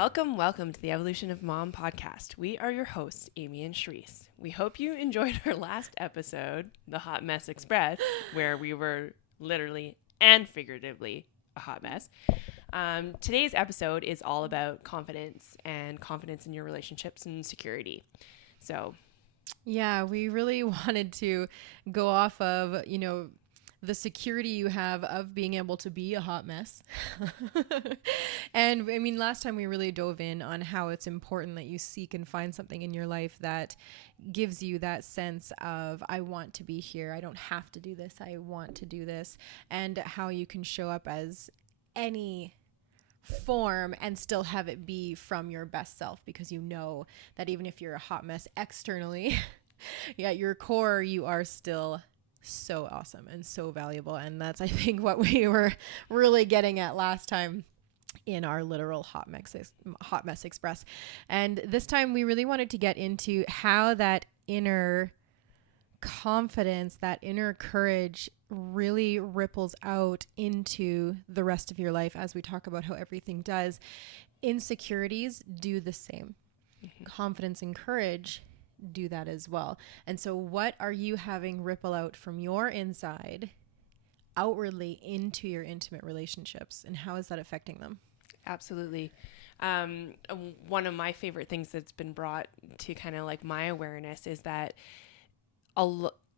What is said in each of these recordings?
Welcome to the Evolution of Mom podcast. We are your hosts, Amy and Shreese. We hope you enjoyed our last episode, The Hot Mess Express, where we were literally and figuratively a hot mess. Today's episode is all about confidence and confidence in your relationships and security. So, yeah, we really wanted to go off of, the security you have of being able to be a hot mess. And I mean, last time we really dove in on how it's important that you seek and find something in your life that gives you that sense of, I want to be here. I don't have to do this. I want to do this. And how you can show up as any form and still have it be from your best self, because you know that even if you're a hot mess externally, at your core, you are still so awesome and so valuable. And that's, I think, what we were really getting at last time in our literal hot mess express. And this time we really wanted to get into how that inner confidence, that inner courage really ripples out into the rest of your life, as we talk about how everything does. Insecurities do the same. Mm-hmm. Confidence and courage do that as well. And so what are you having ripple out from your inside outwardly into your intimate relationships, and how is that affecting them? Absolutely. One of my favorite things that's been brought to kind of like my awareness is that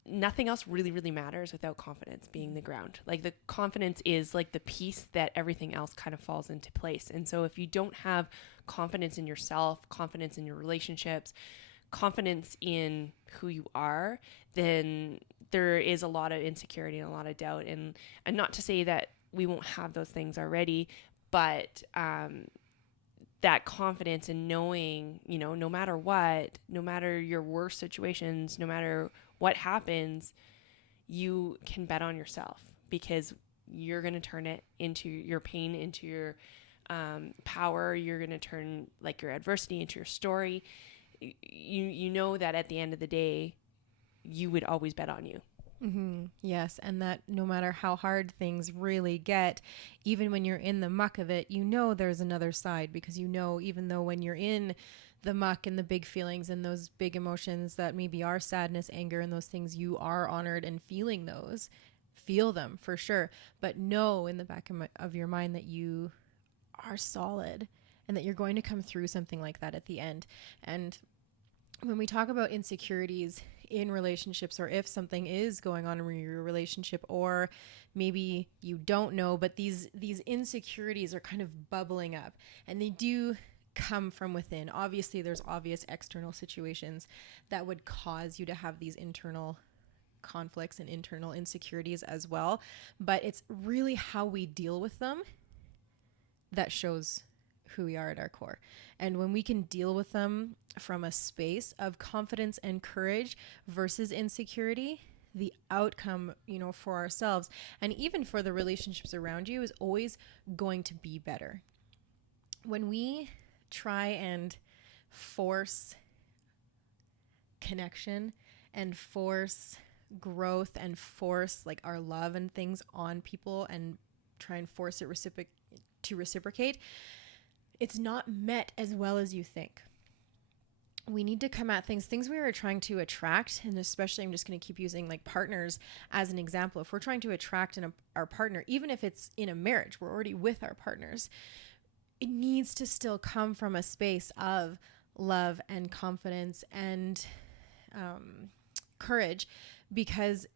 nothing else really matters without confidence being the ground. Like, the confidence is like the piece that everything else kind of falls into place. And so if you don't have confidence in yourself, confidence in your relationships, confidence in who you are, then there is a lot of insecurity and a lot of doubt. And not to say that we won't have those things already, but that confidence in knowing, no matter what, no matter your worst situations, no matter what happens, you can bet on yourself, because you're going to turn it into your pain, into your power. You're going to turn like your adversity into your story. You know that at the end of the day, you would always bet on you. Mm-hmm. Yes. And that no matter how hard things really get, even when you're in the muck of it, there's another side, because even though when you're in the muck and the big feelings and those big emotions that maybe are sadness, anger, and those things, you are honored and feeling those. Feel them for sure. But know in the back of your mind that you are solid and that you're going to come through something like that at the end. And when we talk about insecurities in relationships, or if something is going on in your relationship, or maybe you don't know, but these insecurities are kind of bubbling up, and they do come from within. Obviously, there's obvious external situations that would cause you to have these internal conflicts and internal insecurities as well, but it's really how we deal with them that shows who we are at our core. And when we can deal with them from a space of confidence and courage versus insecurity, the outcome, for ourselves and even for the relationships around you, is always going to be better. When we try and force connection and force growth and force like our love and things on people and try and force it to reciprocate, it's not met as well as you think. We need to come at things we are trying to attract, and especially I'm just going to keep using like partners as an example. If we're trying to attract our partner, even if it's in a marriage, we're already with our partners, it needs to still come from a space of love and confidence and courage, because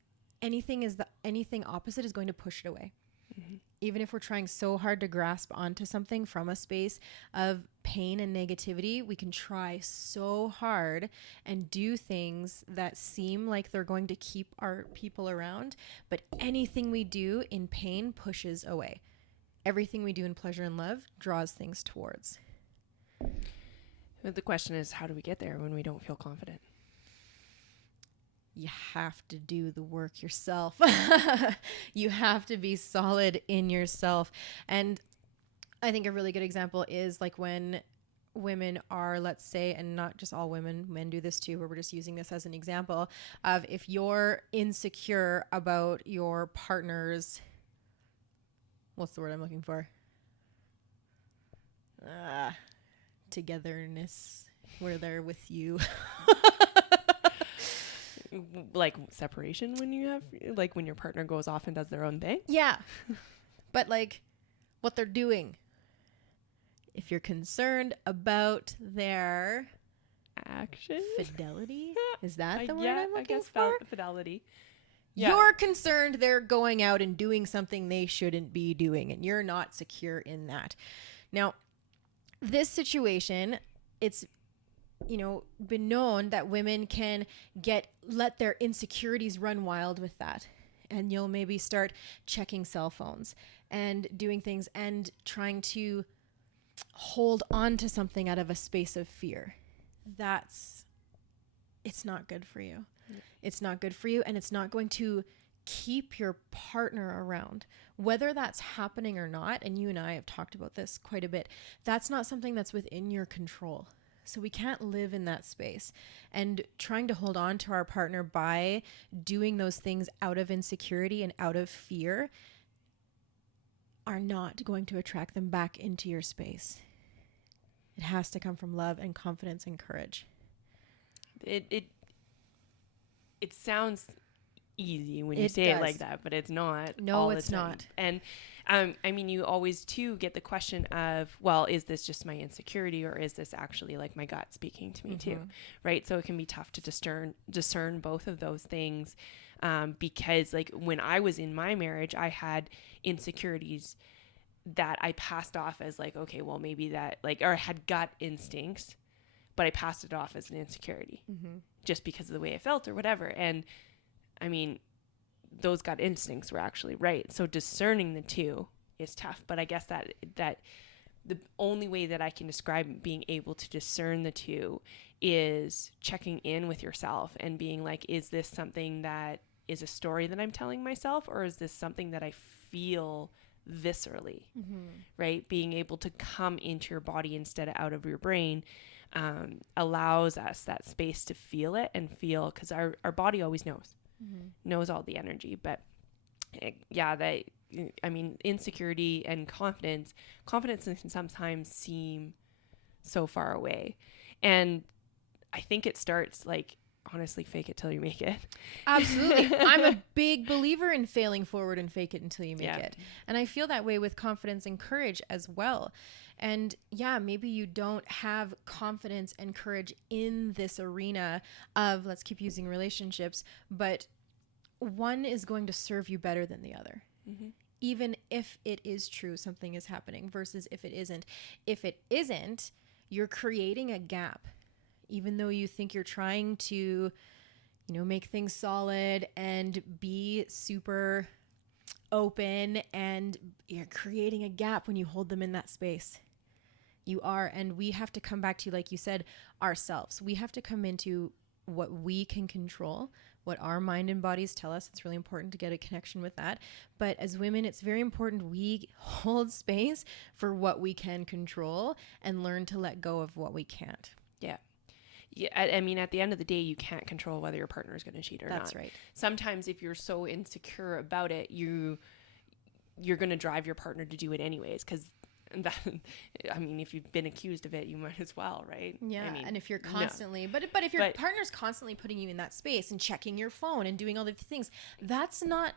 anything opposite is going to push it away. Mm-hmm. Even if we're trying so hard to grasp onto something from a space of pain and negativity, we can try so hard and do things that seem like they're going to keep our people around. But anything we do in pain pushes away. Everything we do in pleasure and love draws things towards. But the question is, how do we get there when we don't feel confident? You have to do the work yourself. You have to be solid in yourself. And I think a really good example is like when women are, let's say, and not just all women, men do this too, but we're just using this as an example of if you're insecure about your partner's, what's the word I'm looking for? togetherness where they're with you. Like separation when you have, like when your partner goes off and does their own thing. Yeah. But like what they're doing. If you're concerned about their Action. fidelity, is that the word Yeah, I'm I looking guess for? fidelity. Yeah. You're concerned they're going out and doing something they shouldn't be doing, and you're not secure in that. Now, this situation, it's been known that women can let their insecurities run wild with that. And you'll maybe start checking cell phones and doing things and trying to hold on to something out of a space of fear. It's not good for you. Yeah. It's not good for you, and it's not going to keep your partner around. Whether that's happening or not, and you and I have talked about this quite a bit, that's not something that's within your control. So we can't live in that space. And trying to hold on to our partner by doing those things out of insecurity and out of fear are not going to attract them back into your space. It has to come from love and confidence and courage. It sounds easy when you say it like that, but it's not. No, it's not. And I mean, you always too get the question of, well, is this just my insecurity, or is this actually like my gut speaking to me too? Right. So it can be tough to discern both of those things. Because like when I was in my marriage, I had insecurities that I passed off as like, okay, well maybe that like, or I had gut instincts, but I passed it off as an insecurity just because of the way I felt or whatever. And I mean, those gut instincts were actually right. So discerning the two is tough, but I guess that the only way that I can describe being able to discern the two is checking in with yourself and being like, is this something that is a story that I'm telling myself, or is this something that I feel viscerally, right? Being able to come into your body instead of out of your brain allows us that space to feel it and feel, because our body always knows all the energy. But I mean, insecurity and confidence can sometimes seem so far away. And I think it starts like, honestly, fake it till you make it. Absolutely. I'm a big believer in failing forward and fake it until you make it. And I feel that way with confidence and courage as well. And yeah, maybe you don't have confidence and courage in this arena of, let's keep using relationships, but one is going to serve you better than the other. Even if it is true, something is happening, versus if it isn't. If it isn't, you're creating a gap. Even though you think you're trying to, make things solid and be super open, and you're creating a gap when you hold them in that space. You are. And we have to come back to, like you said, ourselves. We have to come into what we can control, what our mind and bodies tell us. It's really important to get a connection with that. But as women, it's very important we hold space for what we can control and learn to let go of what we can't. Yeah. Yeah, I mean, at the end of the day, you can't control whether your partner is going to cheat or not. That's right. Sometimes if you're so insecure about it, you're going to drive your partner to do it anyways, because I mean, if you've been accused of it, you might as well, right? Yeah, I mean, and if you're constantly, but if your partner's constantly putting you in that space and checking your phone and doing all these things, that's not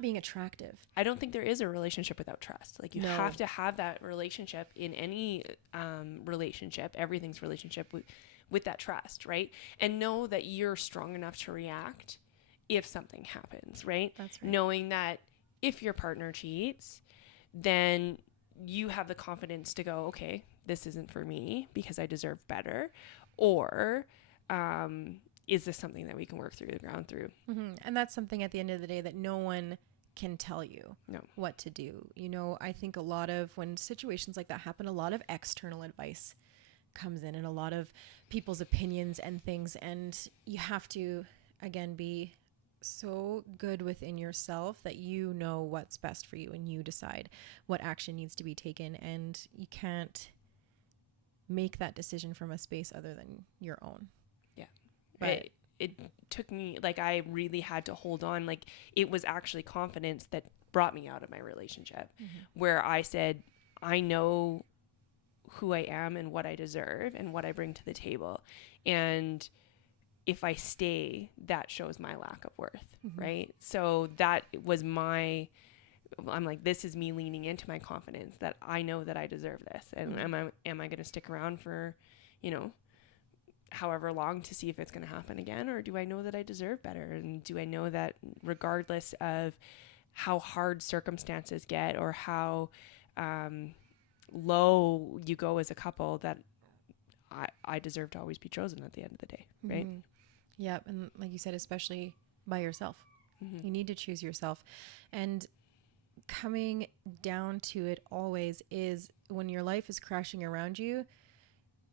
being attractive. I don't think there is a relationship without trust. Like you have to have that relationship in any relationship. Everything's relationship with that trust, right? And know that you're strong enough to react if something happens, right? That's right. Knowing that if your partner cheats, then you have the confidence to go, okay, this isn't for me because I deserve better. Or is this something that we can work through the ground through? And that's something at the end of the day that no one can tell you what to do. I think a lot of, when situations like that happen, a lot of external advice comes in and a lot of people's opinions and things. And you have to, again, be so good within yourself that you know what's best for you and you decide what action needs to be taken. And you can't make that decision from a space other than your own. Yeah. But it took me, like, I really had to hold on. Like, it was actually confidence that brought me out of my relationship, where I said, I know who I am and what I deserve and what I bring to the table. And if I stay, that shows my lack of worth, right? So that was I'm like, this is me leaning into my confidence that I know that I deserve this. And am I going to stick around for, however long to see if it's going to happen again? Or do I know that I deserve better? And do I know that regardless of how hard circumstances get or how low you go as a couple, that I deserve to always be chosen at the end of the day, right? Yep. And like you said, especially by yourself. You need to choose yourself. And coming down to it always is when your life is crashing around you,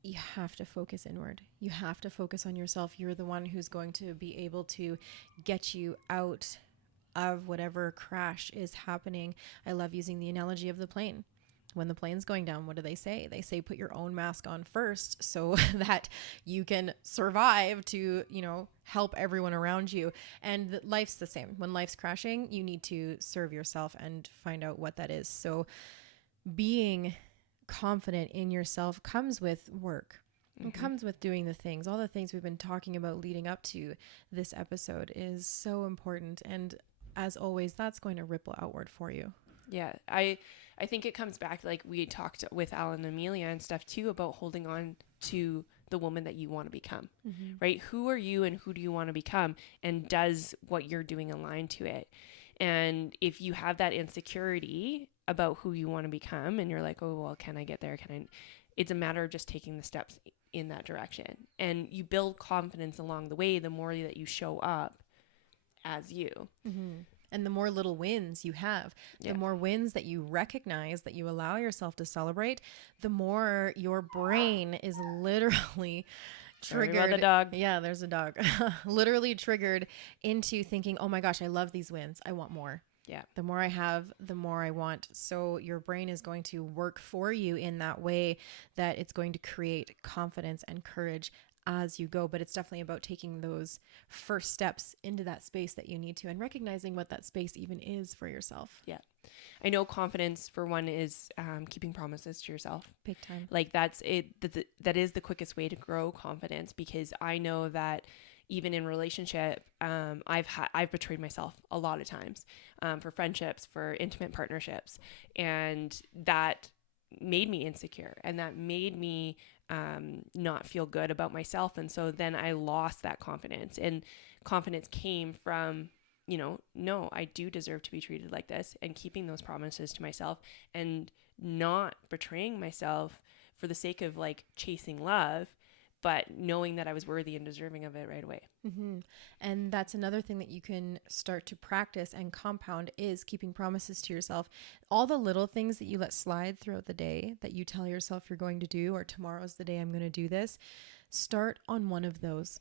you have to focus inward. You have to focus on yourself. You're the one who's going to be able to get you out of whatever crash is happening. I love using the analogy of the plane. When the plane's going down, what do they say? They say, put your own mask on first so that you can survive to, help everyone around you. And life's the same. When life's crashing, you need to serve yourself and find out what that is. So being confident in yourself comes with work. It comes with doing the things. All the things we've been talking about leading up to this episode is so important. And as always, that's going to ripple outward for you. Yeah, I think it comes back, like we talked with Alan and Amelia and stuff too, about holding on to the woman that you want to become, right? Who are you and who do you want to become? And does what you're doing align to it? And if you have that insecurity about who you want to become and you're like, oh, well, can I get there? It's a matter of just taking the steps in that direction. And you build confidence along the way, the more that you show up as you. And the more little wins you have, the more wins that you recognize, that you allow yourself to celebrate, the more your brain is literally triggered. Sorry about the dog. Yeah, there's a dog. Literally triggered into thinking, oh my gosh, I love these wins. I want more. Yeah. The more I have, the more I want. So your brain is going to work for you in that way that it's going to create confidence and courage as you go. But it's definitely about taking those first steps into that space that you need to and recognizing what that space even is for yourself. Yeah. I know confidence, for one, is keeping promises to yourself. Big time. Like that's it. That is the quickest way to grow confidence, because I know that even in relationship, I've betrayed myself a lot of times for friendships, for intimate partnerships. And that made me insecure, and that made me not feel good about myself. And so then I lost that confidence, and confidence came from, no, I do deserve to be treated like this, and keeping those promises to myself and not betraying myself for the sake of like chasing love, but knowing that I was worthy and deserving of it right away. And that's another thing that you can start to practice and compound is keeping promises to yourself. All the little things that you let slide throughout the day that you tell yourself you're going to do, or tomorrow's the day I'm going to do this, start on one of those.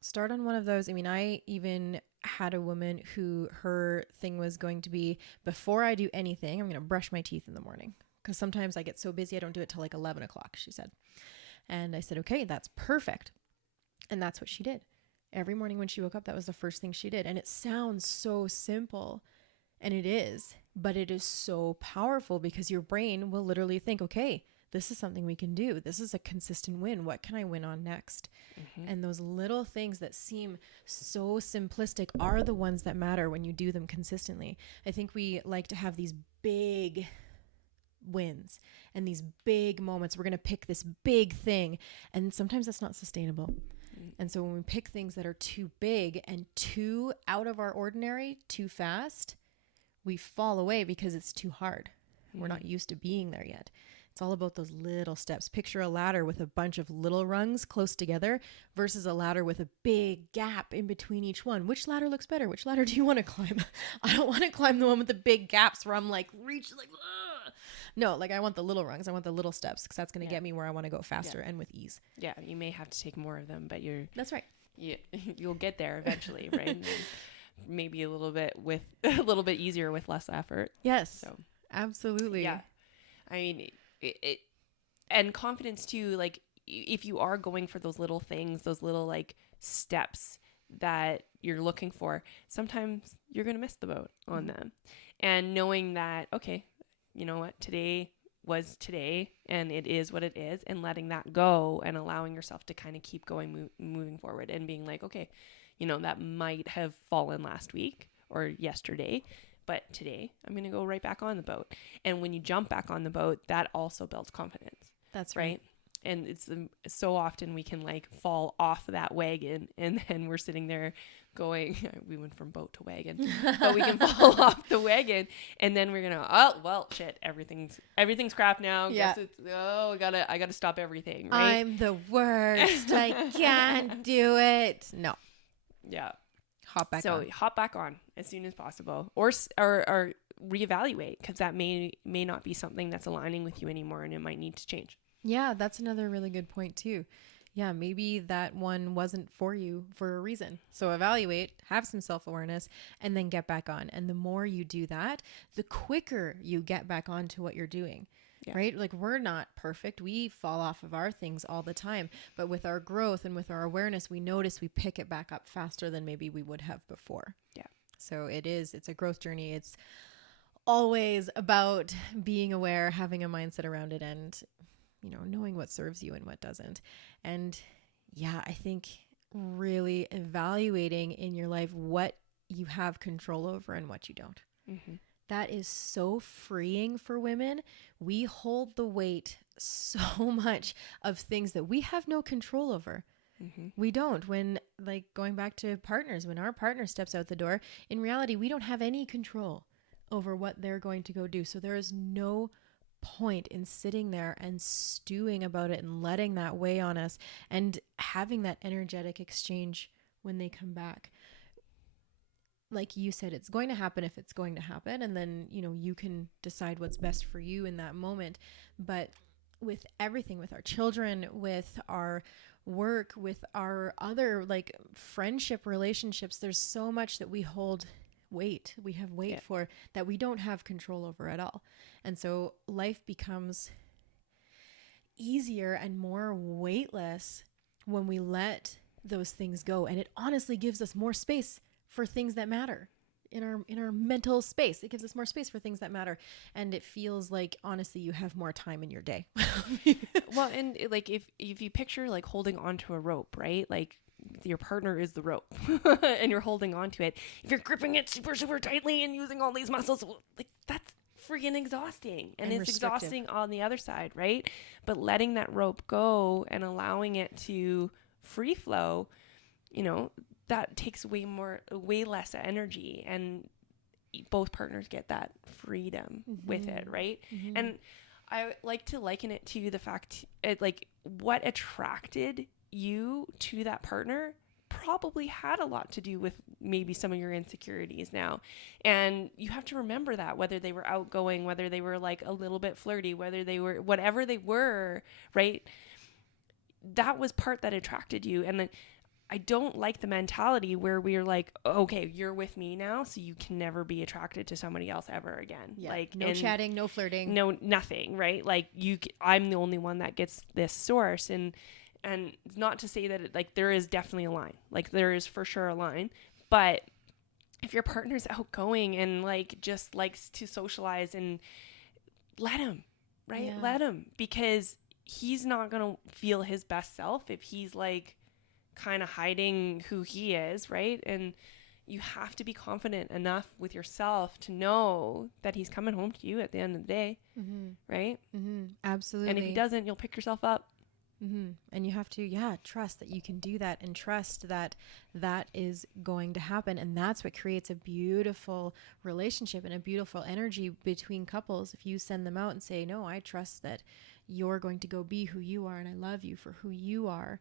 Start on one of those. I mean, I even had a woman who her thing was going to be, before I do anything, I'm going to brush my teeth in the morning, because sometimes I get so busy I don't do it till like 11 o'clock, she said. And I said, okay, that's perfect. And that's what she did. Every morning when she woke up, that was the first thing she did. And it sounds so simple, and it is, but it is so powerful, because your brain will literally think, okay, this is something we can do. This is a consistent win. What can I win on next? And those little things that seem so simplistic are the ones that matter when you do them consistently. I think we like to have these big wins and these big moments. We're going to pick this big thing, and sometimes that's not sustainable. And so when we pick things that are too big and too out of our ordinary, too fast, we fall away because it's too hard. We're not used to being there yet. It's all about those little steps. Picture a ladder with a bunch of little rungs close together versus a ladder with a big gap in between each one. Which ladder looks better? Which ladder do you want to climb? I don't want to climb the one with the big gaps where I'm like, reach, like, ugh. No, like I want the little rungs. I want the little steps, because that's going to get me where I want to go faster and with ease. Yeah, you may have to take more of them, but that's right. You'll get there eventually, right? And maybe a little bit easier with less effort. Yes. So absolutely. Yeah. I mean, it and confidence too, like if you are going for those little things, those little like steps that you're looking for, sometimes you're going to miss the boat on them. And knowing that, okay, you know what, today was today and it is what it is, and letting that go and allowing yourself to kind of keep going, moving forward and being like, okay, that might have fallen last week or yesterday, but today I'm going to go right back on the boat. And when you jump back on the boat, that also builds confidence. That's right. And it's so often we can like fall off that wagon, and then we're sitting there going, we went from boat to wagon, but we can fall off the wagon, and then we're gonna, oh well, shit, everything's crap now. Yeah. Guess it's, I gotta stop everything. Right? I'm the worst. I can't do it. No. Yeah. Hop back on. Hop back on as soon as possible, or reevaluate, because that may not be something that's aligning with you anymore, and it might need to change. Yeah, that's another really good point too. Yeah, maybe that one wasn't for you for a reason. So evaluate, have some self-awareness, and then get back on. And the more you do that, the quicker you get back on to what you're doing. Yeah. Right? Like, we're not perfect. We fall off of our things all the time. But with our growth and with our awareness, we notice we pick it back up faster than maybe we would have before. Yeah. So it's a growth journey. It's always about being aware, having a mindset around it, and knowing what serves you and what doesn't. And yeah, I think really evaluating in your life what you have control over and what you don't. Mm-hmm. That is so freeing for women. We hold the weight so much of things that we have no control over. Mm-hmm. We don't. When, like, going back to partners, when our partner steps out the door, in reality, we don't have any control over what they're going to go do. So there is no point in sitting there and stewing about it and letting that weigh on us and having that energetic exchange when they come back. Like you said, it's going to happen if it's going to happen. And then, you can decide what's best for you in that moment. But with everything, with our children, with our work, with our other like friendship relationships, there's so much that we have weight for that we don't have control over at all. And so life becomes easier and more weightless when we let those things go. And it honestly gives us more space for things that matter in our mental space. It gives us more space for things that matter. And it feels like, honestly, you have more time in your day. Well, and like, if you picture like holding onto a rope, right? Like, your partner is the rope and you're holding on to it. If you're gripping it super, super tightly and using all these muscles, like, that's freaking exhausting. And it's exhausting on the other side, right? But letting that rope go and allowing it to free flow, that takes way less energy, and both partners get that freedom with it, right? Mm-hmm. And I like to liken it to the fact, like, what attracted you to that partner probably had a lot to do with maybe some of your insecurities now. And you have to remember that, whether they were outgoing, whether they were like a little bit flirty, whether they were whatever they were, right? That was part that attracted you. And then I don't like the mentality where we're like, okay, you're with me now, so you can never be attracted to somebody else ever again. Yeah. Like, no chatting, no flirting, no nothing, right? Like, I'm the only one that gets this source. And not to say that there is definitely a line, like there is for sure a line, but if your partner's outgoing and like just likes to socialize, and let him, right? Yeah. Let him, because he's not going to feel his best self if he's like kind of hiding who he is, right? And you have to be confident enough with yourself to know that he's coming home to you at the end of the day, right? Mm-hmm. Absolutely. And if he doesn't, you'll pick yourself up. Mm-hmm. And you have to, trust that you can do that, and trust that that is going to happen. And that's what creates a beautiful relationship and a beautiful energy between couples. If you send them out and say, no, I trust that you're going to go be who you are, and I love you for who you are.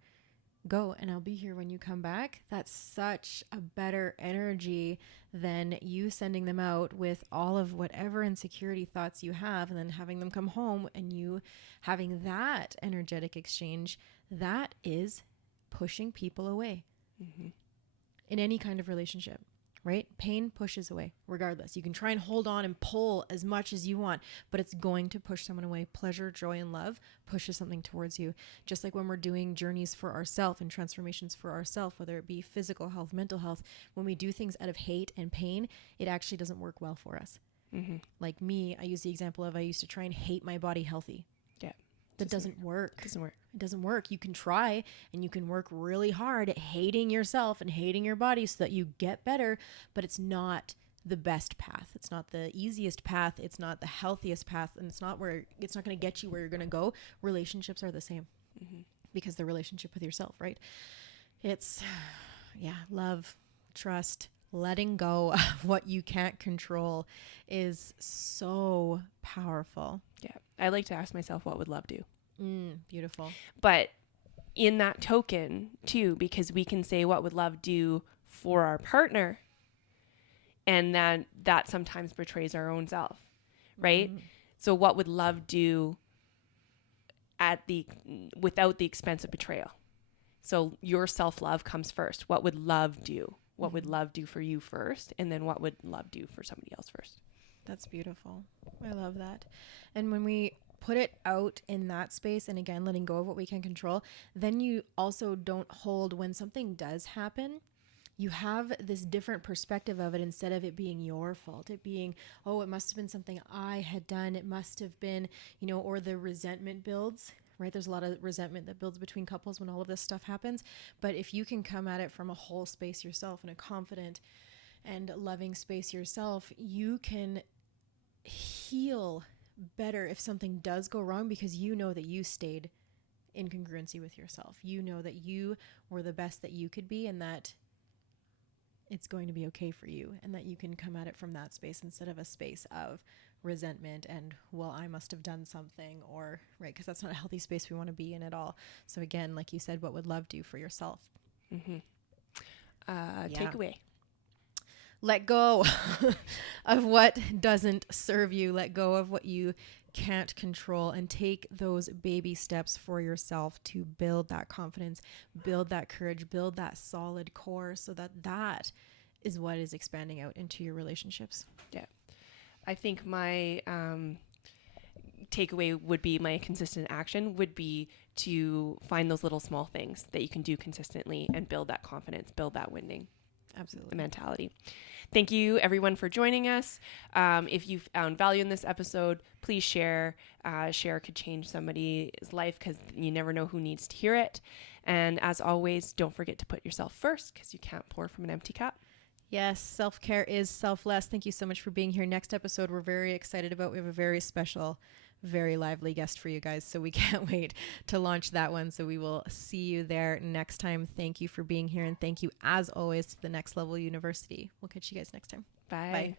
Go, and I'll be here when you come back. That's such a better energy than you sending them out with all of whatever insecurity thoughts you have, and then having them come home and you having that energetic exchange. That is pushing people away in any kind of relationship, right? Pain pushes away regardless. You can try and hold on and pull as much as you want, but it's going to push someone away. Pleasure, joy, and love pushes something towards you. Just like when we're doing journeys for ourselves and transformations for ourselves, whether it be physical health, mental health, when we do things out of hate and pain, it actually doesn't work well for us. Like me, I use the example of I used to try and hate my body healthy. Yeah. That doesn't work. Doesn't work. It doesn't work. You can try and you can work really hard at hating yourself and hating your body so that you get better, but it's not the best path. It's not the easiest path. It's not the healthiest path, and it's not going to get you where you're going to go. Relationships are the same because the relationship with yourself, right? It's love, trust, letting go of what you can't control is so powerful. Yeah. I like to ask myself, what would love do? Beautiful. But in that token too, because we can say, what would love do for our partner? And that sometimes betrays our own self, right? So what would love do without the expense of betrayal? So your self-love comes first. What would love do? What would love do for you first? And then what would love do for somebody else first? That's beautiful. I love that. And when we put it out in that space, and again, letting go of what we can control, then you also don't hold when something does happen. You have this different perspective of it instead of it being your fault. It being, oh, it must have been something I had done. It must have been, or the resentment builds, right? There's a lot of resentment that builds between couples when all of this stuff happens. But if you can come at it from a whole space yourself, in a confident and loving space yourself, you can heal better if something does go wrong, because you know that you stayed in congruency with yourself. You know that you were the best that you could be, and that it's going to be okay for you, and that you can come at it from that space instead of a space of resentment and, well, I must have done something, or, right, because that's not a healthy space we want to be in at all. So again, like you said, what would love do for yourself? Takeaway. Let go of what doesn't serve you. Let go of what you can't control, and take those baby steps for yourself to build that confidence, build that courage, build that solid core, so that is what is expanding out into your relationships. Yeah. I think my takeaway would be, my consistent action would be to find those little small things that you can do consistently and build that confidence, build that winning mentality. Thank you, everyone, for joining us. If you found value in this episode, please share. Share could change somebody's life, because you never know who needs to hear it. And as always, don't forget to put yourself first, because you can't pour from an empty cup. Yes, self-care is selfless. Thank you so much for being here. Next episode, we're very excited about. We have a very special, very lively guest for you guys, so we can't wait to launch that one. So we will see you there next time. Thank you for being here, and thank you, as always, to the Next Level University. We'll catch you guys next time. Bye.